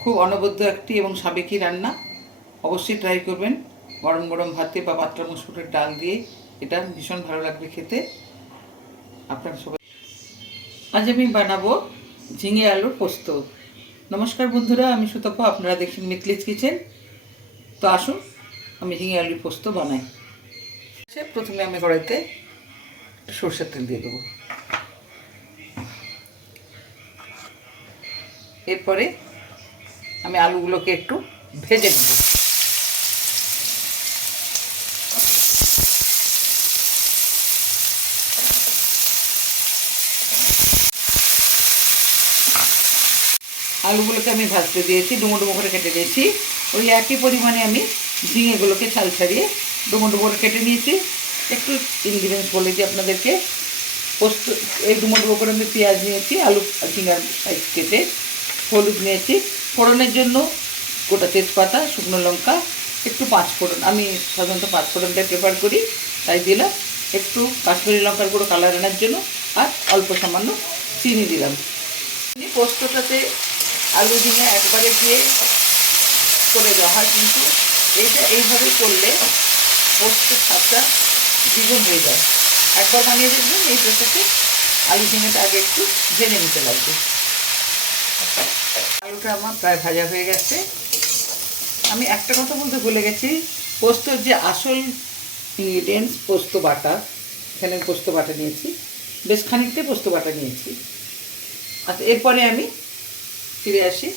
খুব অনবদ্য একটি এবং সাবেকি রান্না। অবশ্যই ট্রাই করবেন। গরম গরম ভাতে বা পাতলা মসুরের ডাল দিয়ে। এটা ভীষণ ভালো লাগবে খেতে। আপনার সবাই আজ আমি বানাবো ঝিঙে আলুর পোস্ত। নমস্কার বন্ধুরা, আমি সুতপা, আপনারা দেখছেন মিতলিস কিচেন। তো আসুন, আমি ঝিঙে আলুর পোস্ত বানাই। সে প্রথমে আমি কড়াইতে সরষের তেল দিয়ে দেবো। এরপরে আমি আলুগুলোকে একটু ভেজে নেব। আলুগুলোকে আমি ভাজতে দিয়েছি, ডুমো ডুমো করে কেটে দিয়েছি ওই একই পরিমাণে আমি ঝিঙেগুলোকে ছাল ছাড়িয়ে ডুমো ডুমো করে কেটে নিয়েছি। একটু ইনগ্রিডিয়েন্টস বলে দিই আপনাদেরকে। পোস্ত এই ডুমো ডুমো করে আমি পেঁয়াজ নিয়েছি, আলু ঝিঙার সাইজ কেটে। হলুদ নিয়েছি। ফোড়নের জন্য গোটা তেজপাতা, শুকনো লঙ্কা, একটু পাঁচ ফোড়ন আমি সাধারণত পাঁচ ফোড়নটাই প্রেফার করি, তাই দিলাম। একটু কাশ্মীরি লঙ্কার গুঁড়ো কালার আনার জন্য আর অল্প সামান্য চিনি দিলাম। পোস্তটাতে আলু ঝিঙে একবারে দিয়ে করে দেওয়া হয়, কিন্তু এইটা এইভাবে করলে পোস্তের স্বাদটা দ্বিগুণ হয়ে যায়। একবার বানিয়ে দেখবেন এই প্রসেসে আলু ঝিঙেটা আগে একটু ভেজে নিতে লাগবে। আলুটা আমার প্রায় ভাজা হয়ে গেছে। আমি একটা কথা বলতে ভুলে গেছি, পোস্তর যে আসল ইনগ্রিডিয়েন্টস পোস্ত বাটা, এখানে পোস্ত বাটা নিয়েছি, বেশ খানিকটা পোস্ত বাটা নিয়েছি। আচ্ছা এরপরে আমি ফিরে আসি।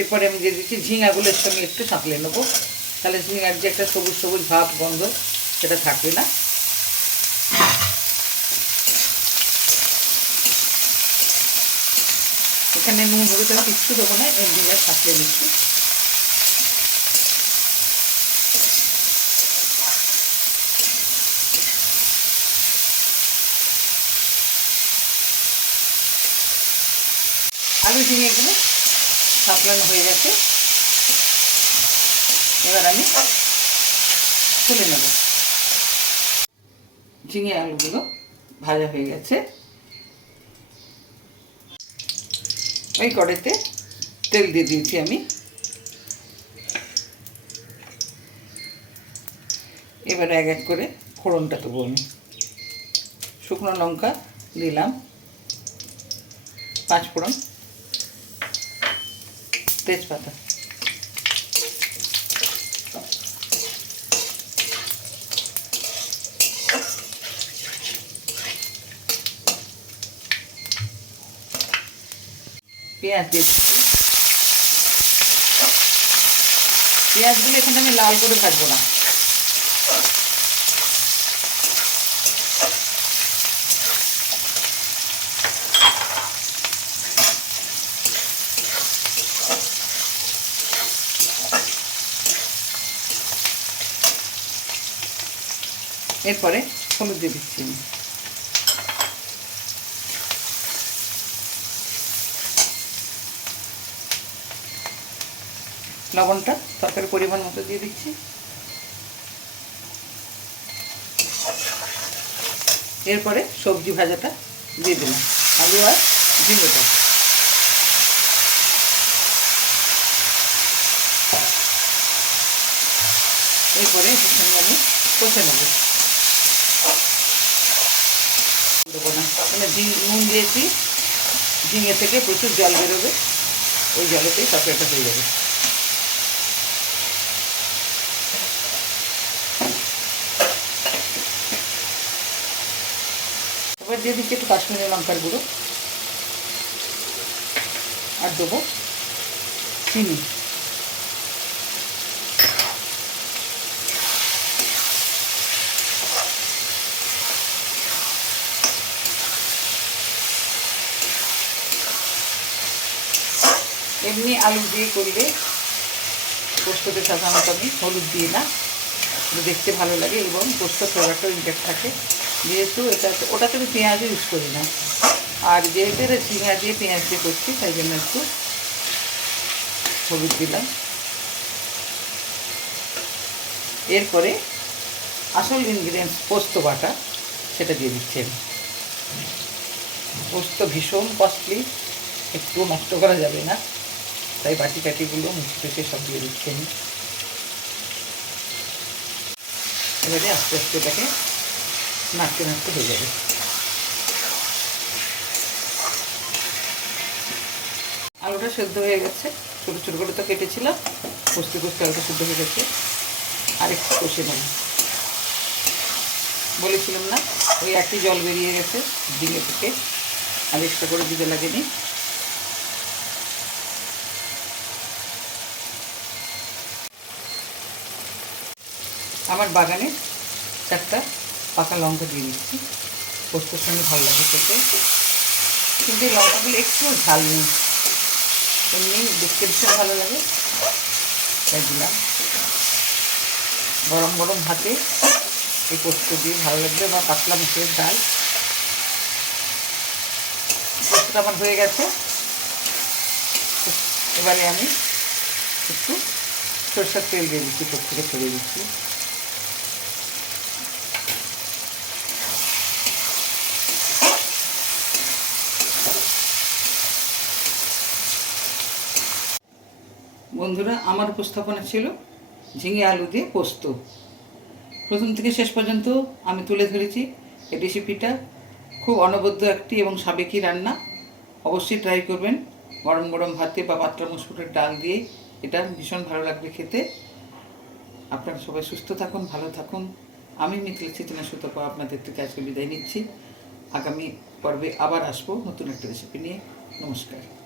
এরপরে আমি দিয়ে দিচ্ছি ঝিঙাগুলোর সঙ্গে একটু সাঁতলে নেব। তাহলে ঝিঙার যে একটা সবুজ সবুজ ভাব, গন্ধ, সেটা থাকবে না। এখানে নুন, হলুদ আমি কিচ্ছু দেবো না এমনি আর সাঁতলে নিচ্ছি আলু ঝিঙেগুলো সাপলানো হয়ে গেছে। এবার আমি তুলে নেব। ঝিঙে আলুগুলো ভাজা হয়ে গেছে। ওই কড়াইতে তেল দিয়ে দিয়েছি আমি। এবার এক এক করে ফোড়নটা দেবো আমি। শুকনো লঙ্কা দিলাম, পাঁচ ফোড়ন। তেজপাতা। পেঁয়াজ দিচ্ছি পেঁয়াজগুলো এখানে আমি লাল করে ভাজবো না। এরপরে হলুদ দিয়ে দিচ্ছি লবণটা তরকারি পরিমাণ মতো দিয়ে দিচ্ছি। এরপরে সবজি ভাজাটা দিয়ে দিলাম, আলু আর ঝিঙ্গোটা এরপরে আমি কষে নেব। না। মানে নুন দিয়েছি, ঝিঙে থেকে প্রচুর জল বেরোবে, ওই জলেতেই তরকারিটা হয়ে যাবে। এবার দিয়ে দিচ্ছি একটু কাশ্মীরি লঙ্কার গুঁড়ো। আর দেবো চিনি। এমনি আলু দিয়ে করলে পোস্ততে সাধারণত আমি হলুদ দিই না। দেখতে ভালো লাগে এবং পোস্ত ফ্লেভারটাও ইনটেক্ট থাকে। যেহেতু এটা ওটাতে আমি পেঁয়াজও ইউজ করি না। আর যেহেতু এটা ঝিঙা দিয়ে পেঁয়াজ দিয়ে করছি, তাই জন্য একটু হলুদ দিলাম। এরপরে আসল ইনগ্রিডিয়েন্টস পোস্ত বাটা, সেটা দিয়ে দিচ্ছি আমি। পোস্ত ভীষণ কস্টলি একটু নষ্ট করা যাবে না। তাই বাটি টাটিগুলো মুখ থেকে সব দিয়ে দিচ্ছি আমি। এবারে আস্তে আস্তে এটাকে নাড়তে নাড়তে হয়ে যাবে। আলুটা সেদ্ধ হয়ে গেছে। ছোটো ছোটো করে তো কেটেছিলাম, কষতে কষতে আলুটা সেদ্ধ হয়ে গেছে। আর একটু কষে নেব। বলেছিলাম না, ওই একই জল বেরিয়ে গেছে ডিঙে থেকে, আর এক্সট্রা করে দিতে লাগেনি। আমার বাগানে চারটা পাকা লঙ্কা দিয়ে দিচ্ছি। পোস্তর সঙ্গে ভালো লাগে খেতে। কিন্তু এই লঙ্কাগুলো একটু ঝাল নেই। এমনি দেখতে ভীষণ ভালো লাগে। তাই দিলাম। গরম গরম ভাতে এই পোস্ত দিয়ে ভালো লাগবে বা পাতলা মুসুরের ডাল। পোস্তটা আমার হয়ে গেছে। এবারে আমি একটু সরষের তেল দিয়ে দিচ্ছি তোর থেকে ছড়িয়ে দিচ্ছি। বন্ধুরা, আমার উপস্থাপনা ছিল ঝিঙে আলু দিয়ে পোস্ত। প্রথম থেকে শেষ পর্যন্ত আমি তুলে ধরেছি এই রেসিপিটা খুব অনবদ্য একটি এবং সাবেকি রান্না। অবশ্যই ট্রাই করবেন। গরম গরম ভাতে বা পাতলা মসুরের ডাল দিয়ে এটা ভীষণ ভালো লাগবে খেতে। আপনারা সবাই সুস্থ থাকুন, ভালো থাকুন। আমি মিথিলা চেতনা সুতপা আপনাদের থেকে আজকে বিদায় নিচ্ছি। আগামী পর্বে আবার আসব নতুন একটা রেসিপি নিয়ে। নমস্কার।